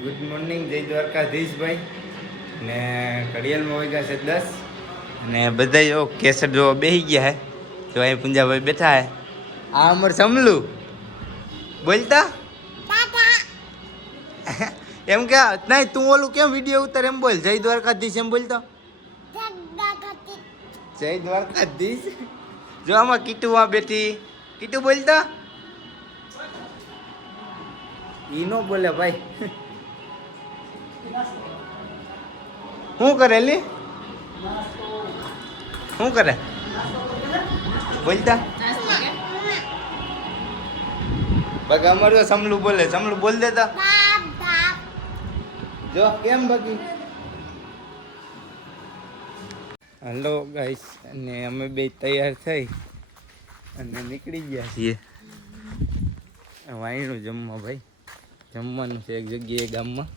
Good morning, જય દ્વારકાધીશભાઈ. ને ઘડિયાળમાં વાગ્યા છે 10 અને બધા જો કેસર જો બેસી ગયા હે. તો અહીં પુંજાભાઈ બેઠા હે. આ અમર સમલું બોલતા એમ કે નહીં, તું ઓલું કેમ વિડીયો ઉતાર એમ બોલ. જય દ્વારકાધીશ એમ બોલતો. જય દ્વારકાધીશ. જો આમાં કીટુ આ બેઠી. કીટુ બોલતા. ઈ નો બોલે ભાઈ. શું કરે લી? શું કરે બોલતા? બાકી અમારું સમલું બોલે. સમલું બોલ દેતા. જો કેમ બાકી. હલો ગાઈસ, અને અમે બે તૈયાર થઈ અને નીકળી ગયા છીએ વાયણું જમવા. ભાઈ જમવાનું છે એક જગ્યાએ ગામમાં,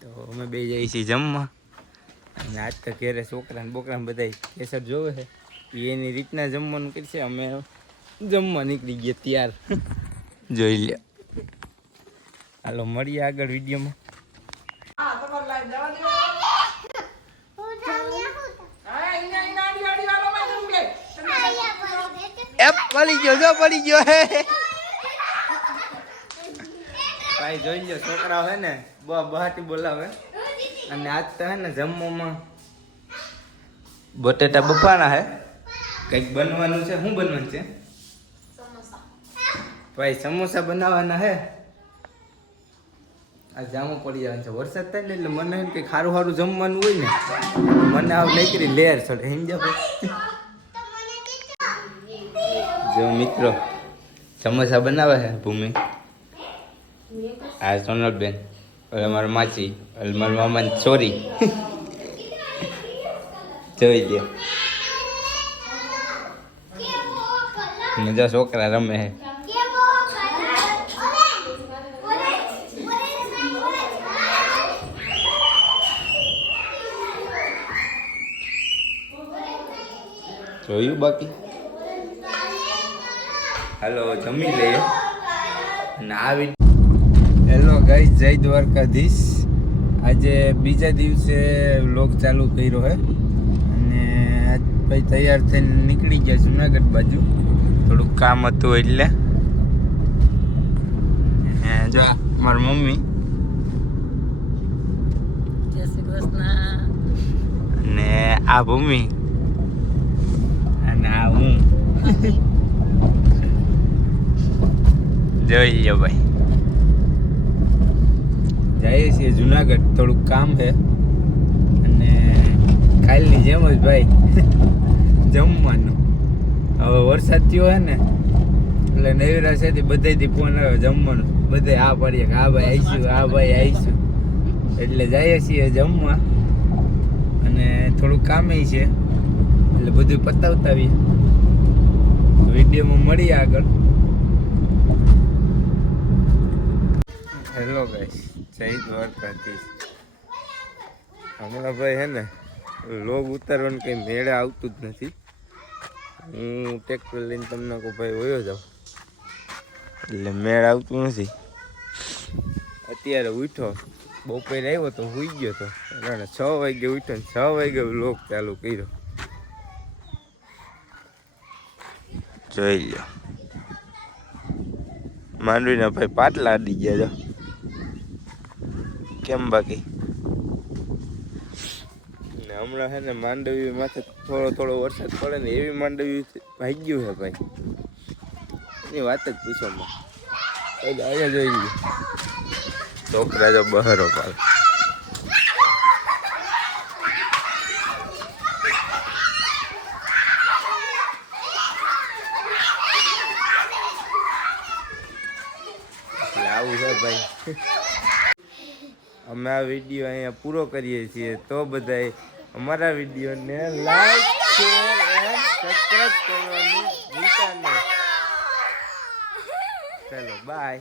તો અમે બે જઈએ છીએ જમવા. અને આજ તો ઘેરે છોકરાને બોકરાને બધા કેસર જોવે છે, એની રીતના જમવાનું કરશે. અમે જમવા નીકળી ગયા ત્યાર. જોઈ લે. હાલો મળીએ આગળ વિડીયોમાં. પડી ગયો, જો પડી ગયો હે ભાઈ. જોઈ લો છોકરા હે ને બહાટી બોલાવે. અને આજ તો હે ને જમવામાં બટેટા બફાણા હે. કંઈક બનવાનું છે. શું બનવાનું છે ભાઈ? સમોસા બનાવવાના હે. આ જામો પડી જવાનું છે. વરસાદ થાય ને એટલે મને કંઈક સારું સારું જમવાનું હોય ને, મને આવ નીકળી લેર ચડે. સમજ્યા ભાઈ? જો મિત્રો સમોસા બનાવે છે ભૂમિ, આ સોનલબેન, ઓલે મારા માસી, ઓલે મારા મામાની છોરી. જોઈ લે. જો છોકરા રમે છે. જોયું બાકી? હાલો જમી લઈએ. અને આવી હેલો ગાઈસ, જય દ્વારકાધીશ. આજે બીજા દિવસે વ્લોગ ચાલુ કર્યો હે. અને આજ ભાઈ તૈયાર થઈને નીકળી ગયા જુનાગઢ બાજુ. થોડુંક કામ હતું એટલે. જો મારી મમ્મી, જય શ્રી કૃષ્ણ. અને આ ભૂમિ, અને આ હું. જોઈ લો ભાઈ. જઈએ છીએ જુનાગઢ, થોડુંક કામ છે. અને કાલની જેમ જ ભાઈ જમવાનું. હવે વરસાદ થયો હે ને એટલે નવીરા છે બધાથી ફોન આવ્યો જમવાનું. બધે આ પાડીએ કે આ ભાઈ આવીશું, આ ભાઈ આવીશું. એટલે જઈએ છીએ જમવા. અને થોડુંક કામે છે એટલે બધું પતાવતા આવીએ. વિડીયોમાં મળીએ આગળ. હેલો ગાઈસ, જય દ્વારકાધીશ. હમણાં ભાઈ હે ને લોગ ઉતારવાનું કંઈ મેળે આવતું જ નથી. હું ટ્રેક્ટર લઈને તમને કહું ભાઈ વયો જાઉં, એટલે મેળ આવતું નથી. અત્યારે ઉઠો, બપોરે આવ્યો તો સુઈ ગયો તો. 6 વાગે ઉઠ્યો ને 6 વાગે લોગ ચાલુ કર્યો. જોઈ લો. માંડવીના ભાઈ પાટલા અડી ગયા. જો કેમ બાકી. ને હમણાં છે ને માંડવી માથે થોડો થોડો વરસાદ પડે ને એવી માંડવી ભાગ્યું છે ભાઈ, એની વાત જ પૂછવામાં. અહીંયા જોઈ લો છોકરા જો બહારો પાડે. આવું છે ભાઈ. અમે આ વિડીયો અહીંયા પૂરો કરીએ છીએ. તો બધાય અમારા વિડીયોને લાઈક, શેર એન્ડ સબસ્ક્રાઇબ કરવાનું ભૂલતા નહીં. ચલો બાય.